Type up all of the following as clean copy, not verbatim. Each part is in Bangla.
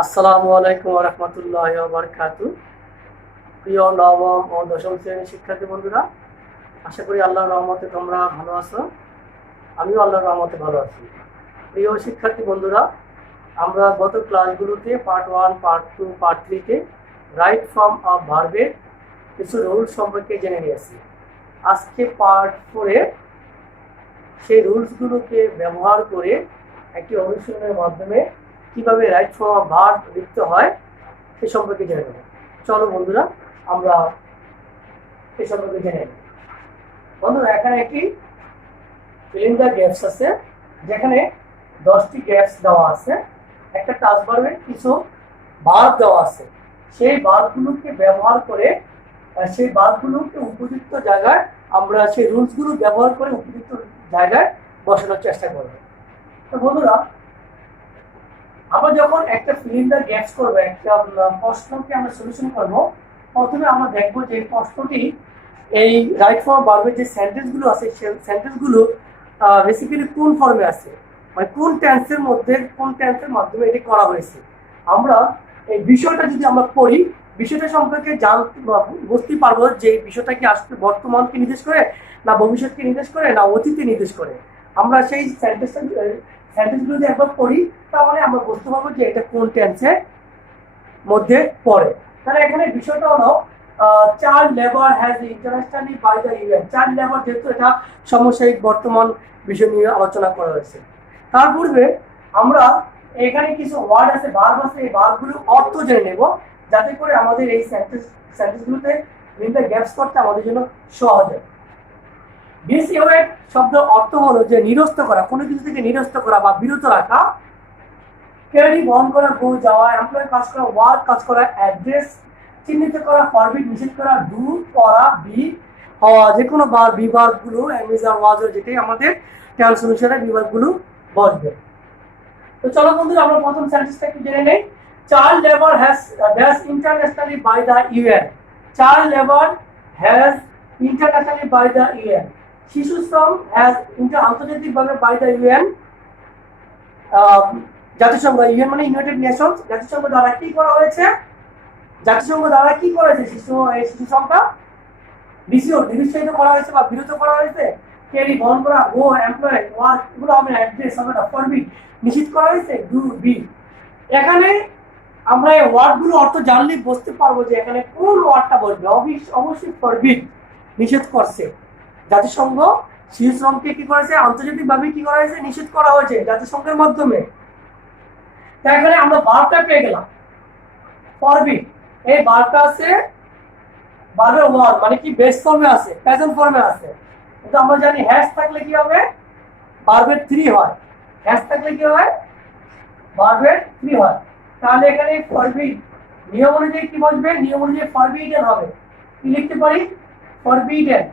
আসসালামু আলাইকুম ওয়া রাহমাতুল্লাহি ওয়া বারাকাতুহু। প্রিয় নবম ও দশম শ্রেণীর শিক্ষার্থী বন্ধুরা, আশা করি আল্লাহর রহমতে তোমরা ভালো আছো। আমিও আল্লাহর রহমতে ভালো আছি। প্রিয় শিক্ষার্থী বন্ধুরা, আমরা গত ক্লাসগুলোতে পার্ট 1, পার্ট 2, পার্ট 3 তে রাইট ফর্ম অফ ভার্বের কিছু রুলস সম্পর্কে জেনে নিয়েছি। আজকে পার্ট 4 এ সেই রুলসগুলোকে ব্যবহার করে একটি অনুশীলনের মাধ্যমে কিভাবে রাইট ফর্ম অফ ভার্ব লিখতে হয় সে সম্পর্কে জেনে নেব। চলো বন্ধুরা, আমরা সে সম্পর্কে জেনে নেব। বন্ধুরা, এখানে একটি ফিল ইন দ্য গ্যাপস আছে, যেখানে 10টি গ্যাপস দেওয়া আছে। একটা টাচ ভার্বের কিছু ভার্ব দেওয়া আছে। সেই ভার্বগুলোকে ব্যবহার করে সেই ভার্বগুলোকে উপযুক্ত জায়গায় আমরা সেই রুলসগুলো ব্যবহার করে উপযুক্ত জায়গায় বসানোর চেষ্টা করব। তো বন্ধুরা, আমরা যখন একটা ফিল ইন দ্য গ্যাপস করবো, একটা প্রশ্নকে আমরা সলিউশন করব, প্রথমে আমরা দেখবো যে প্রশ্নটি এই রাইট ফর্ম ভার্বের যে সেন্টেন্সগুলো আছে সেই সেন্টেন্সগুলো বেসিক্যালি কোন ফর্মে আছে, মানে কোন টেন্সের মাধ্যমে এটি করা হয়েছে। আমরা এই বিষয়টা যদি আমরা পড়ি, বিষয়টা সম্পর্কে জানতে বুঝতে পারবো যে বিষয়টা কি আসলে বর্তমানকে নির্দেশ করে, না ভবিষ্যৎকে নির্দেশ করে, না অতীতকে নির্দেশ করে। আমরা সেই সেন্টেন্সগুলো যদি একবার পড়ি, তাহলে আমরা বুঝতে পারবো যে এটা কোন টেন্সের মধ্যে পড়ে। তাহলে এখানে বিষয়টা হলো child labour has internationally by the UN. Child labour যেহেতু এটা সমসাময়িক বর্তমান বিষয় নিয়ে আলোচনা করা হয়েছে। তার পূর্বে আমরা এখানে কিছু ওয়ার্ড আছে, ভার্ব আছে, এই ভার্বগুলোর অর্থ জেনে নেব, যাতে করে আমাদের এই সেন্টেন্সগুলোতে গ্যাপস করতে আমাদের জন্য সহজ হয়। ডিসইউএট শব্দ অর্থ হলো যে নিরস্ত করা, কোনো কিছু থেকে নিরস্ত করা বা বিরত রাখা। ক্যারি বহন করা, গো যাওয়া, এমপ্লয় কাজ করা, ওয়ার্ক কাজ করা, অ্যাড্রেস চিহ্নিত করা, ফরবিট নিষেধ করা, ডু করা, বি হওয়া, যে কোনো বিভাগগুলো অ্যামিজার ওয়াজর যেটাই আমাদের ট্রান্সলেশনের বিভাগগুলো বসবে। তো চলো বন্ধুরা, আমরা প্রথম সেন্টেন্সটা একটু জেনে নেই। Child labour has dash internationally by the UN. Child labour has internationally by the UN. শিশু শ্রম হ্যাজ আন্তর্জাতিকভাবে বাই দ্য ইউএন, জাতিসংঘ, ইউএন মানে ইউনাইটেড নেশনস, জাতিসংঘ দ্বারা কি করা হয়েছে, জাতিসংঘ দ্বারা কি করেছে শিশু শ্রমটা নিরুৎসাহিত করা হয়েছে বা বিরত করা হয়েছে। ক্যারি বহন করা, গো এমপ্লয় ওয়ার্ক, এগুলো হবে অ্যাড্রেস হবে না, ফরবিট নিষিদ্ধ করা হয়েছে, ডু বি। এখানে আমরা এই ওয়ার্ডগুলো অর্থ জানলে বুঝতে পারবো যে এখানে কোন ওয়ার্ডটা বলবে। অবশ্যই ফরবিট নিষেধ করছে। জাতিসংঘ শিশু শ্রমকে কি করেছে, আন্তর্জাতিকভাবে কি করা হয়েছে, নিষেধ করা হয়েছে জাতিসংঘের মাধ্যমে। এখানে আমরা ভার্বটা পেয়ে গেলাম, ফরবিট। এই ভার্বটা আছে ভার্বের ওয়ার্ড, মানে কি বেস ফর্মে আছে, প্রেজেন্ট ফর্মে আছে। কিন্তু আমরা জানি হ্যাজ থাকলে কি হবে, ভার্বের 3 হয়। হ্যাজ থাকলে কি হয়, ভার্বের 3 হয়। তাহলে এখানে ফরবিট নিয়ম অনুযায়ী কি বসবে, নিয়ম অনুযায়ী ফরবিডেন হবে। কি লিখতে পারি, ফরবিডেন।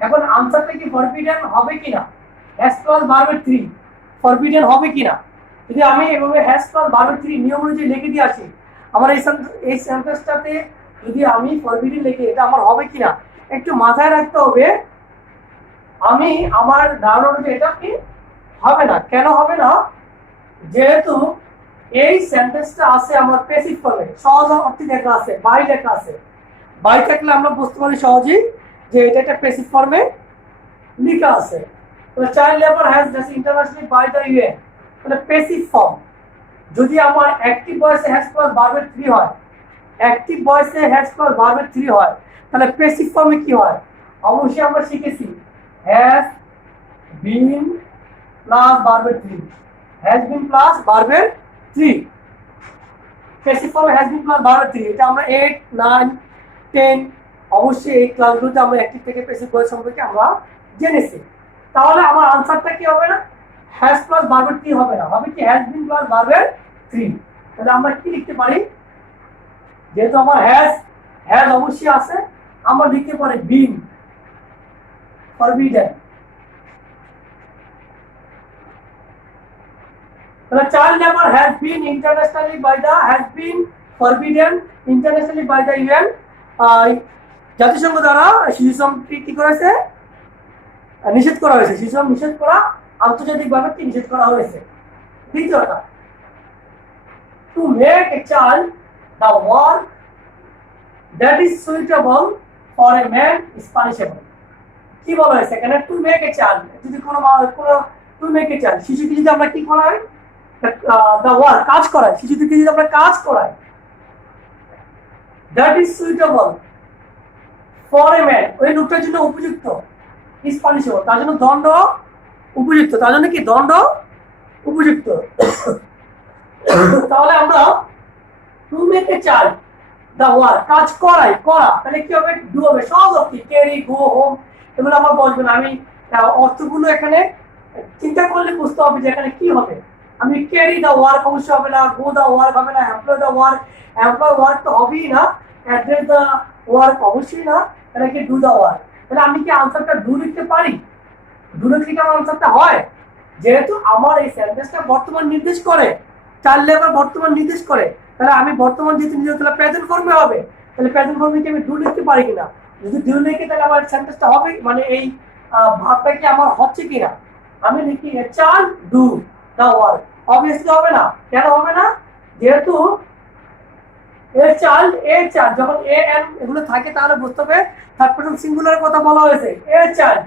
এখন আনসারটা কি ফরবিডেন হবে কিনা, হ্যাজ প্লাস ভার্বের 3 ফরবিডেন হবে কিনা। যদি আমি এভাবে হ্যাজ প্লাস ভার্বের 3 নিয়ম অনুযায়ী লিখে দিয়ে আসি, আমার এই সেন্টেন্সটাতে যদি আমি ফরবিডেন লিখি, এটা আমার হবে কিনা একটু মাথায় রাখতে হবে। আমি আমার ধারণা অনুযায়ী এটা কি হবে না। কেন হবে না, যেহেতু এই সেন্টেন্সটা আছে আমার প্যাসিভ ফর্মে, সহজ অর্থে লেখা আছে, বাই লেখা আছে। বাই থাকলে আমরা বুঝতে পারি সহজেই যে এটা একটা প্যাসিভ ফর্মে লেখা আছে। তাহলে child labour has just internationally by the UN, তাহলে প্যাসিভ ফর্ম। যদি আমার অ্যাক্টিভ ভয়েসে হ্যাজ প্লাস ভার্বের 3 হয়, অ্যাক্টিভ ভয়েসে হ্যাজ প্লাস ভার্বের 3 হয়, তাহলে প্যাসিভ ফর্মে কি হয়, অবশ্যই আমরা শিখেছি হ্যাজ বিন প্লাস ভার্বের 3, হ্যাজ বিন প্লাস ভার্বের 3, প্যাসিভ ফর্মে হ্যাজ বিন প্লাস ভার্বের 3। এটা আমরা 8, 9, 10 অবশ্যই এই ক্লাসগুলোতে আমরা অ্যাক্টিভ থেকে প্যাসিভ ভয়েস সম্পর্কে আমরা জেনেছি। তাহলে আমার আনসারটা কি হবে না, হ্যাজ প্লাস ভার্বের 3 হবে না, হবে কি হ্যাজ বিন প্লাস ভার্বের 3। তাহলে আমরা কি লিখতে পারি, যেহেতু আমার হ্যাজ অবশ্যই আছে, আমরা লিখতে পারি বিন, ফরবিডেন। তাহলে child labour has been internationally by the, has been forbidden internationally by the UN. জাতিসংঘ দ্বারা শিশু শ্রম কি করেছে, নিষেধ করা হয়েছে। শিশু শ্রম নিষেধ করা আন্তর্জাতিকভাবে কি নিষেধ করা হয়েছে। দ্বিতীয়টা, to make a child the work that is suitable for a man is punishable. কি বলা হয়েছে এখানে? টু মেক এ চাইল্ড, যদি কোনো টু মেক এ চাইল্ড, শিশুকে যদি আমরা কি করাই, দ্য ওয়ার্ক, কাজ করাই, শিশুদেরকে যদি আমরা কাজ করাই, that is suitable for a man, ওই লোকটার জন্য উপযুক্ত, ইজ পানিশেবল, তার জন্য দণ্ড উপযুক্ত, তার জন্য কি দণ্ড উপযুক্ত। তাহলে আমরা to make a child the work, কাজ করাই, করা, তাহলে কি হবে? ডু হবে। সব কি ক্যারি, গো, হোম, এগুলো আমার বসবে না। আমি অর্থগুলো এখানে চিন্তা করলে বুঝতে হবে যে এখানে কি হবে। আমি ক্যারি দ্য ওয়ার্ক অবশ্যই হবে না, গো দ্য ওয়ার্ক হবে না, employ the work, employ work তো হবেই না, অ্যাড্রেস দ্য ওয়ার্ক অবশ্যই না, তাহলে কি ডু দ্য ওয়ার্ক। তাহলে আমি কি আনসারটা ডু লিখতে পারি? ডু লিখলে কি আমার আনসারটা হয়? যেহেতু আমার এই সেন্টেন্সটা বর্তমান নির্দেশ করে, চাইল্ড লেবার বর্তমান নির্দেশ করে, তাহলে আমি বর্তমান যেহেতু নির্দেশ, তাহলে প্রেজেন্ট ফর্মে হবে। তাহলে প্রেজেন্ট ফর্মে কি আমি ডু লিখতে পারি কিনা? যদি ডু লিখি তাহলে আমার সেন্টেন্সটা হবে, মানে এই ভাবটা কি আমার হচ্ছে কিনা। আমি লিখি a child do the work, obviously হবে না। কেন হবে না? যেহেতু এ চাইল্ড, যখন এ এন এগুলো থাকে তাহলে বুঝতে হবে থার্ড পারসন সিঙ্গুলারের কথা বলা হয়েছে, এ চাইল্ড।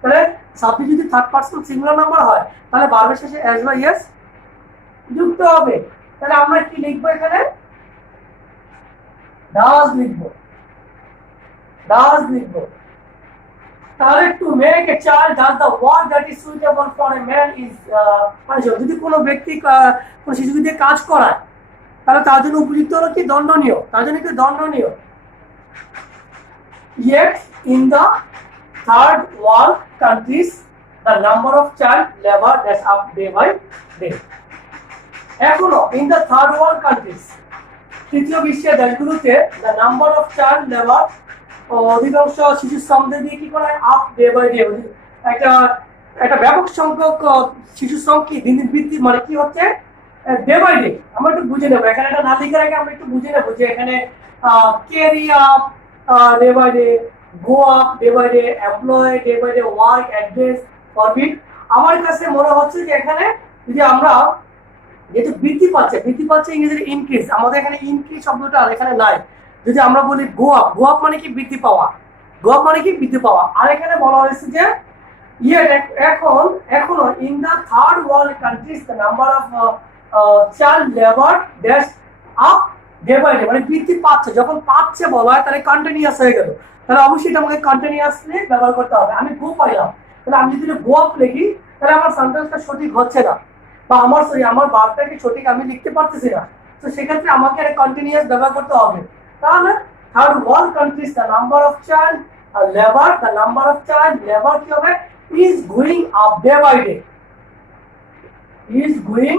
তাহলে সাবজেক্ট যদি থার্ড পারসন সিঙ্গুলার নাম্বার হয় তাহলে ভার্বের শেষে এস বা ইয়েস যুক্ত হবে। তাহলে আমরা কি লিখবো এখানে? ডাজ লিখবো, ডাজ লিখবো। তাহলে to make a child does the work that is suitable for a man is punishable. যদি কোনো ব্যক্তি কোনো শিশুকে দিয়ে কাজ করায় তাহলে তার জন্য উপযুক্ত হলো কি? দণ্ডনীয়, তার জন্য কি? দণ্ডনীয়। Yet in the third world countries the number of child labor that's up day by day. এখনো in the third world countries, তৃতীয় বিশ্বের দেশগুলোতে the number of child labor, অধিকাংশ শিশু শ্রমদের দিয়ে কি করা হয়? আপ ডে বাই ডে, একটা ব্যাপক সংখ্যক শিশু শ্রম কি দিন দিন বৃদ্ধি, মানে কি হচ্ছে? Day by day. আমরা একটু বুঝে নেবো এখানে, একটা না লিখার আগে আমরা একটু বুঝে নেবো যে এখানে carry up day by day, go up day by day, employ day by day, work, address, forbid. আমার কাছে মনে হচ্ছে যে এখানে যদি আমরা যেহেতু বৃদ্ধি পাচ্ছে ইংরেজির ইনক্রিজ, আমাদের এখানে ইনক্রিজ শব্দটা আর এখানে নাই। যদি আমরা বলি গো আপ, গো আপ মানে কি? বৃদ্ধি পাওয়া, গো আপ মানে কি? বৃদ্ধি পাওয়া। আর এখানে বলা হয়েছে যে এখনো in the third world countries the number of child labour dash up day by day, মানে বৃদ্ধি পাচ্ছে। যখন পাচ্ছে বলা হয় তাহলে কন্টিনিউয়াস হয়ে গেল, তাহলে অবশ্যই এটা আমাকে কন্টিনিউয়াসলি ব্যবহার করতে হবে। আমি গো পাইলাম, তাহলে আমি যদি গো আপ লিখি তাহলে আমার সেন্টেন্সটা সঠিক হচ্ছে না, বা আমার ভার্বটাকে সঠিক আমি লিখতে পারতেছি না। তো সেক্ষেত্রে আমাকে এটা কন্টিনিউয়াস ব্যবহার করতে হবে। তাহলে third world countries the number of child labour, the number of child labour কি হবে? Is going up day by day, is going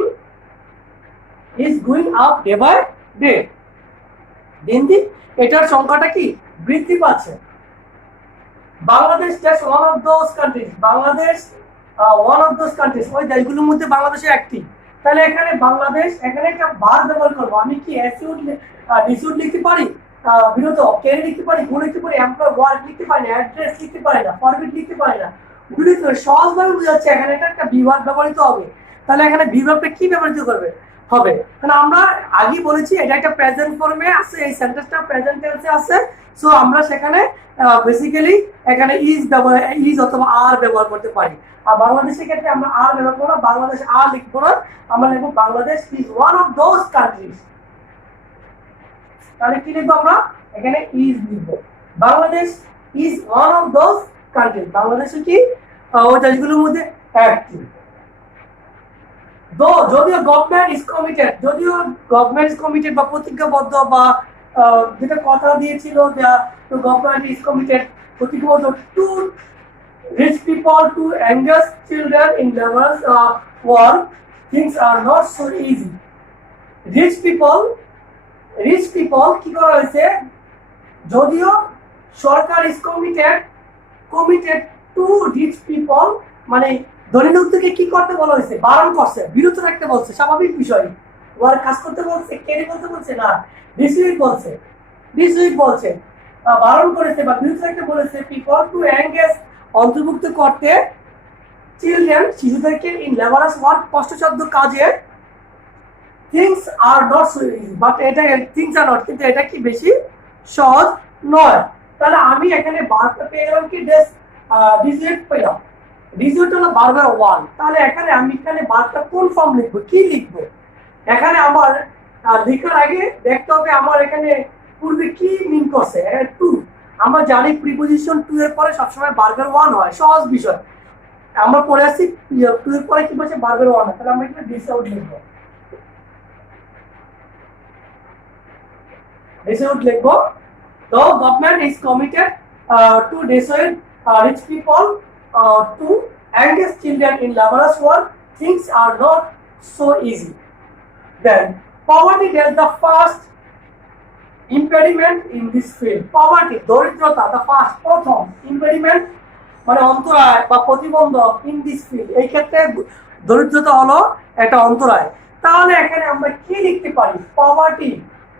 up day by day, দিন দিন এটার সংখ্যাটা কি? বৃদ্ধি পাচ্ছে। Bangladesh just one of those countries, Bangladesh one of those countries, ওই দেশগুলোর মধ্যে বাংলাদেশে একটি। তাহলে এখানে বাংলাদেশ, এখানে একটা ভার্ব ব্যবহার করবো। আমি কি অ্যাসিউড ডিসিউড লিখতে পারি, বিরত, ক্যারি লিখতে পারি, গো লিখতে পারি, এমপ্লয় ওয়ার্ক লিখতে পারি না, অ্যাড্রেস লিখতে পারি না, ফরবিট লিখতে পারি না। সহজভাবে বোঝাচ্ছে এখানে এটা একটা বিভাগ ব্যবহৃত হবে। তাহলে এখানে বিভাগটা কি ব্যবহৃত হবে? কারণ আমরা আগেই বলেছি এটা একটা প্রেজেন্ট ফর্মে আছে, এই সেন্টেন্সটা প্রেজেন্ট টেন্সে আছে। সো আমরা সেখানে বেসিক্যালি এখানে ইজ অথবা আর ব্যবহার করতে পারি। আর বাংলাদেশের ক্ষেত্রে আমরা আর ব্যবহার করবো না, বাংলাদেশ আর লিখবো না, আমরা লিখবো Bangladesh is one of those countries. তাহলে কি লিখবো আমরা? এখানে ইজ লিখবো, Bangladesh is one of those countries. বাংলাদেশে কি ওই দেশগুলোর মধ্যে একটি। যদিও গভর্নমেন্ট ইজ কমিটেড বা প্রতিজ্ঞাবদ্ধ, বা যেটা কথা দিয়েছিল যে গভর্নমেন্ট ইজ কমিটেড, প্রতিজ্ঞাবদ্ধ to reach people to engage children in labours work, things are not so easy. Reach people কি করা হয়েছে? যদিও সরকার is committed to reach people, মানে ধনী লোকদেরকে কি করতে বলা হয়েছে? বারণ করছে, বিরত রাখতে বলছে, স্বাভাবিক বিষয়। ওয়ার কাজ করতে বলছে, ক্যারি করতে বলছে না, ডিসউইট বলছে, বারণ করেছে বা বিরত রাখতে বলেছে। পিপল টু এঙ্গেজ, অন্তর্ভুক্ত করতে, চিলড্রেন, শিশুদেরকে, ইন লেবারাস ওয়ার্ক, কষ্টসাধ্য কাজে, things are not so easy, but এটা থিংস আর নট, কিন্তু এটা কি বেশি সহজ নয়। তাহলে আমি এখানে বারটা পেয়ে গেলাম কি ডিজিট পেলাম, ডিজিট হলো বারবার ওয়ান। তাহলে এখানে আমি এখানে বারটা কোন ফর্ম লিখবো, কি লিখবো? এখানে আমার লেখার আগে দেখতে হবে আমার এখানে পূর্বে কি মিন করছে, টু। আমরা জানি প্রিপোজিশন টু এর পরে সবসময় বার্গার ওয়ান হয়, সহজ বিষয়। আমরা পরে আসছি টু এর পরে কি বলছে, বার্গার ওয়ান হয়। তাহলে আমরা এখানে দিস আউট লিখবো, দিস আউট লিখবো। The government is committed to dissuade rich people to engage children in laborious work. Things are not so easy. Then poverty is the first impediment in this field. Poverty, দরিদ্রতা, the first, প্রথম impediment মানে অন্তরায় বা প্রতিবন্ধক in this field, এই ক্ষেত্রে দরিদ্রতা হলো একটা অন্তরায়। তাহলে এখানে আমরা কি লিখতে পারি? poverty,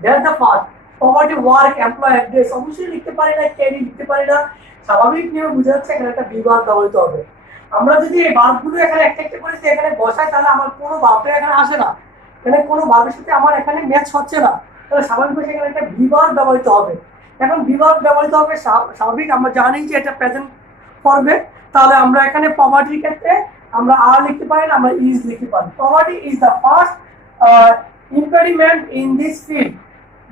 that's the first. poverty, work, employee, address অবশ্যই লিখতে পারি না, ক্যারি লিখতে পারি না। স্বাভাবিক নিয়মে বোঝা যাচ্ছে এখানে একটা বিভাগ ব্যবহৃত হবে। আমরা যদি এই ভার্বগুলো এখানে একটা একটা করে এখানে বসাই, তাহলে আমার কোনো ভার্বটা এখানে আসে না, এখানে কোনো ভার্বের সাথে আমার এখানে ম্যাচ হচ্ছে না। তাহলে স্বাভাবিকভাবে এখানে একটা বিভাগ ব্যবহৃত হবে। এখন বিভাগ ব্যবহৃত হবে স্বাভাবিক, আমরা জানি যে এটা প্রেজেন্ট ফর্মে। তাহলে আমরা এখানে পভার্টির ক্ষেত্রে আমরা আর লিখতে পারি না, আমরা ইজ লিখতে পারি। Poverty is the first impediment in this field.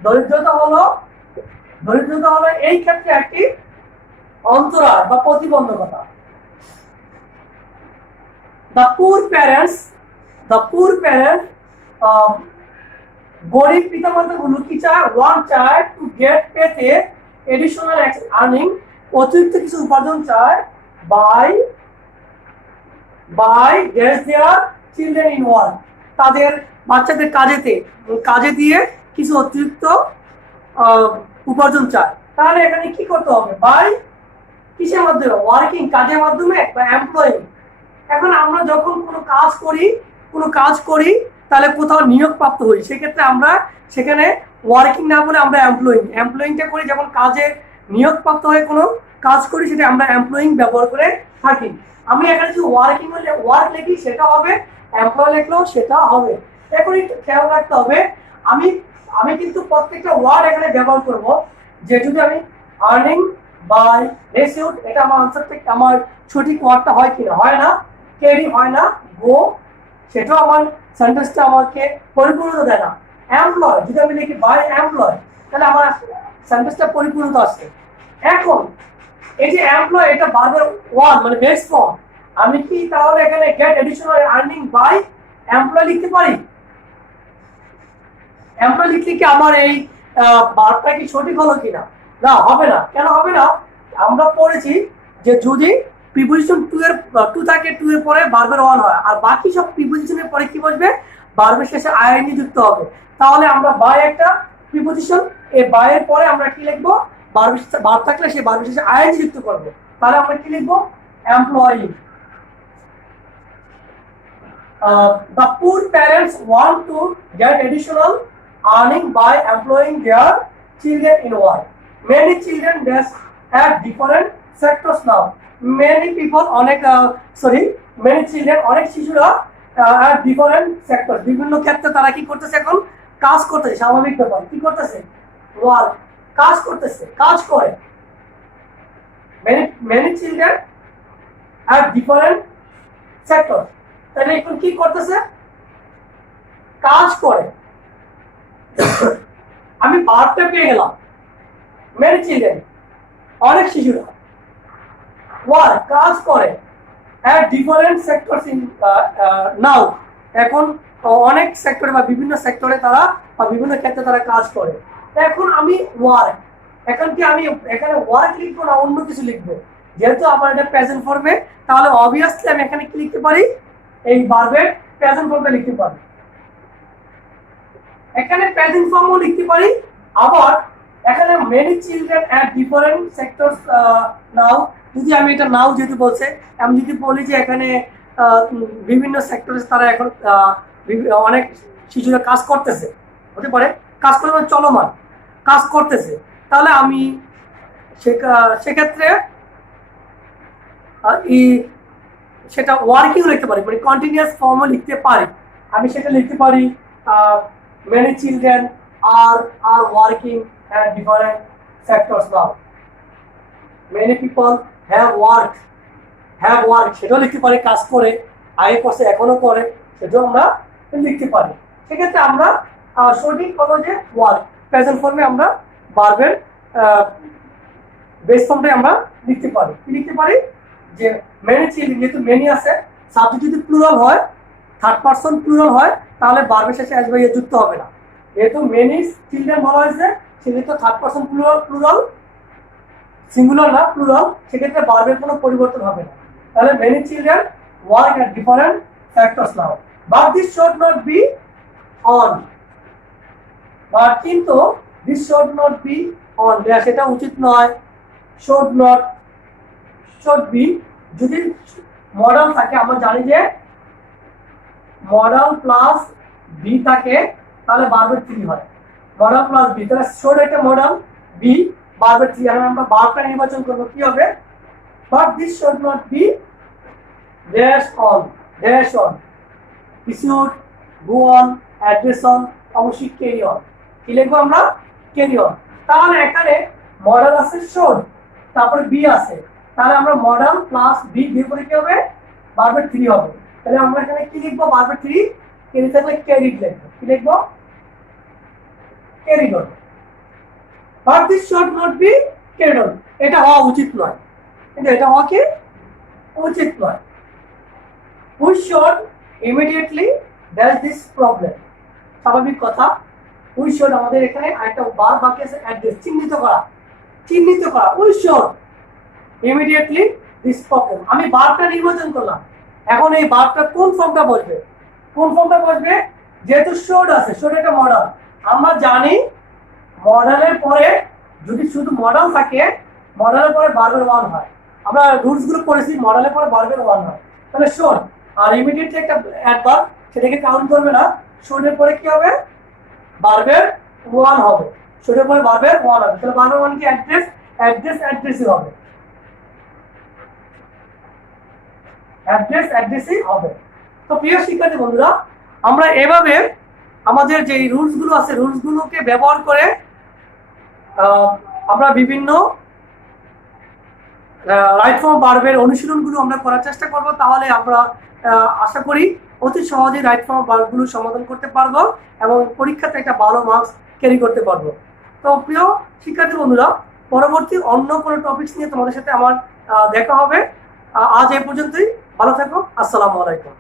দরিদ্রতা হলো এই ক্ষেত্রে একটি অন্তরায় বা প্রতিবন্ধকতা। The poor parents গরিব পিতামাতাগুলো কি চায়? ওয়ান চায় টু গেট পেতে এডিশনাল আর্নিং, অতিরিক্ত কিছু উপার্জন চায় by dash their children in work, তাদের বাচ্চাদের কাজে দিয়ে কিছু অতিরিক্ত উপার্জন চায়। তাহলে এখানে কি করতে হবে? বাই কিসের মাধ্যমে? ওয়ার্কিং, কাজের মাধ্যমে বা এমপ্লয়িং। এখন আমরা যখন কোনো কাজ করি তাহলে কোথাও নিয়োগ প্রাপ্ত হই, সেক্ষেত্রে আমরা সেখানে ওয়ার্কিং না বলে আমরা এমপ্লয়িংটা করি। যখন কাজে নিয়োগ প্রাপ্ত হয়ে কোনো কাজ করি সেটা আমরা এমপ্লয়িং ব্যবহার করে থাকি। আমি এখানে যদি ওয়ার্কিং হলে ওয়ার্ক লিখি সেটা হবে, এমপ্লয় লিখলেও সেটা হবে। এখন একটু খেয়াল রাখতে হবে, আমি কিন্তু প্রত্যেকটা ওয়ার্ড এখানে ব্যবহার করব। যে যদি আমি আর্নিং বাই রেসিউট, এটা আমার আনসার থেকে আমার সঠিক ওয়ার্ডটা হয় কিনা, হয় না। ক্যারি হয় না, গো, সেটাও আমার সেন্টেন্সটা আমাকে পরিপূর্ণতা দেয় না। এমপ্লয় যদি আমি লিখি বাই এমপ্লয়, তাহলে আমার সেন্টেন্সটা পরিপূর্ণতা আসছে। এখন এই যে এমপ্লয়, এটা ভার্বের ওয়ান মানে বেস ফর্ম। আমি কি তাহলে এখানে get additional earning by employ লিখতে পারি? এমপ্লয় লিখলে কি আমার এই ভার্বটা কি সঠিক হলো কিনা? না, হবে না। কেন হবে না? আমরা পড়েছি যে যদি প্রিপোজিশন টু থাকে, টু এর পরে ভার্বের ওয়ান হয়, আর বাকি সব প্রিপোজিশনের পরে কি বসবে? ভার্বের শেষে আইএনজি যুক্ত হবে। তাহলে আমরা বাই একটা প্রিপোজিশন, এই বাই এর পরে আমরা কি লিখবো? ভার্ব থাকলে সেই ভার্বের শেষে আইএনজি যুক্ত করবো। তাহলে আমরা কি লিখবো? Employee. The poor parents want to get additional earning by employing their children in work. Many children have different sectors now. Many children, অনেক শিশুরা have different sectors, বিভিন্ন ক্ষেত্রে তারা কি করতেছে? এখন কাজ করতেছে। স্বাভাবিক ব্যাপার, কি করতেছে? ওয়ার্ক, কাজ করতেছে, কাজ করে। many children have different sectors, তাহলে এখন কি করতেছে? কাজ করে। আমি ভার্বটা পেয়ে গেলাম, many children, অনেক শিশুরা, ওয়ার্ক, কাজ করে, at different sectors in now, এখন অনেক সেক্টরে বা বিভিন্ন সেক্টরে তারা বা বিভিন্ন ক্ষেত্রে তারা কাজ করে। এখন আমি ওয়ার্ক, এখন কি আমি এখানে ওয়ার্ক লিখবো না অন্য কিছু লিখবো? যেহেতু আমার এটা প্রেজেন্ট ফর্মে, তাহলে অবভিয়াসলি আমি এখানে কি লিখতে পারি? এই ভার্বের প্রেজেন্ট ফর্মে লিখতে পারি। এখানে প্রেজেন্ট ফর্মও লিখতে পারি। আবার এখানে many children at different sectors now, যদি আমি এটা নাও যেহেতু বলছে, আমি যদি বলি যে এখানে বিভিন্ন সেক্টরে তারা এখন অনেক শিশুরা কাজ করতেছে, হতে পারে কাজ করে মানে চলমান কাজ করতেছে, তাহলে আমি সেক্ষেত্রে সেটা ওয়ার্কিং লিখতে পারি, মানে কন্টিনিউয়াস ফর্মও লিখতে পারি। আমি সেটা লিখতে পারি many children are working at different sectors now. Many people have worked সেটাও লিখতে পারি, কাজ করে, আগে করছে, এখনো করে, সেটাও আমরা লিখতে পারি। সেক্ষেত্রে আমরা সঠিক হলো যে ওয়ার্ক, প্রেজেন্ট ফর্মে আমরা ভার্বের বেস ফর্মটাই আমরা লিখতে পারি। কি লিখতে পারি? যে মেনি চিলড্রেন, যেহেতু মেনি আছে, সাবজেক্ট যদি প্লুরাল হয়, থার্ড পারসন প্লুরাল হয়, তাহলে ভার্বের শেষে এস বাই এ যুক্ত হবে না। যেহেতু মেনি চিলড্রেন বলা হয়েছে, সেক্ষেত্রে থার্ড পারসন প্লুরাল সিঙ্গুলার না, প্লুরাল, সেক্ষেত্রে ভার্বের কোনো পরিবর্তন হবে না। তাহলে many children work at different factors now, but this should not be on, but কিন্তু this should not be on, সেটা উচিত নয়। শুড নট, শুড বি, যদি মডাল থাকে, আমরা জানি যে মডাল প্লাস বি থাকে তাহলে ভার্বের থ্রি হয়। মডাল প্লাস বি, তাহলে শুড একটা মডাল, বি ভার্বের থ্রি। আমরা ভার্বটা নির্বাচন করব, কি হবে? But this should not be dash on, dash on, should, go on, address on, অবশ্যই ক্যারি অন। কি লিখবো আমরা? Carry on. তাহলে এখানে মডাল আছে শুড, তারপরে বি আছে, তাহলে আমরা মডাল প্লাস বি দিয়ে পরে কি হবে? ভার্বের থ্রি হবে। তাহলে আমরা এখানে কি লিখবো? ভার্বের থ্রি, ক্যারি থাকলে ক্যারিড লিখবো। কি লিখবো? Carried on. But this should not be carried on, এটা হওয়া উচিত নয়, কিন্তু এটা হওয়া কি উচিত নয়। We should immediately dash this problem, স্বাভাবিক কথা। We should, আমাদের এখানে একটা বার বাকি আছে, অ্যাড্রেস, চিহ্নিত করা, চিহ্নিত করা। We should immediately this problem, আমি বারটা নির্বাচন করলাম। এখন এই বারটা কোন ফর্মটা বসবে? কোন ফর্মটা বসবে? যেহেতু should আছে, should একটা মডেল, আমরা জানি মডেলের পরে যদি শুধু মডেল থাকে, মডেলের পরে ভার্বের ওয়ান হয়। আমরা রুলস গুলো পড়েছি, মডেলের পরে ভার্বের ওয়ান হয়। তাহলে should, আর ইমিডিয়েটলি একটা অ্যাডভার্ব, সেটাকে কাউন্ট করবে না। should এর পরে কি হবে? ভার্বের ওয়ান হবে। should এর পরে ভার্বের ওয়ান হবে। তাহলে ভার্বের ওয়ান কি? অ্যাড্রেস, অ্যাড্রেস অ্যাড্রেসই হবে, অ্যাড্রেস অ্যাড্রেসই হবে। তো প্রিয় শিক্ষার্থী বন্ধুরা, আমরা এভাবে আমাদের যে রুলস গুলো আছে, রুলস গুলোকে ব্যবহার করে আমরা বিভিন্ন রাইট ফর্ম ভার্বের অনুশীলনগুলো আমরা করার চেষ্টা করব। তাহলে আমরা আশা করি অতি সহজেই রাইট ফর্ম ভার্বগুলো সমাধান করতে পারবো এবং পরীক্ষাতে একটা ভালো মার্কস ক্যারি করতে পারবো। তো প্রিয় শিক্ষার্থী বন্ধুরা, পরবর্তী অন্য কোনো টপিকস নিয়ে তোমাদের সাথে আমার দেখা হবে। আজ এই পর্যন্তই, ভালো থাকো, আসসালামু আলাইকুম।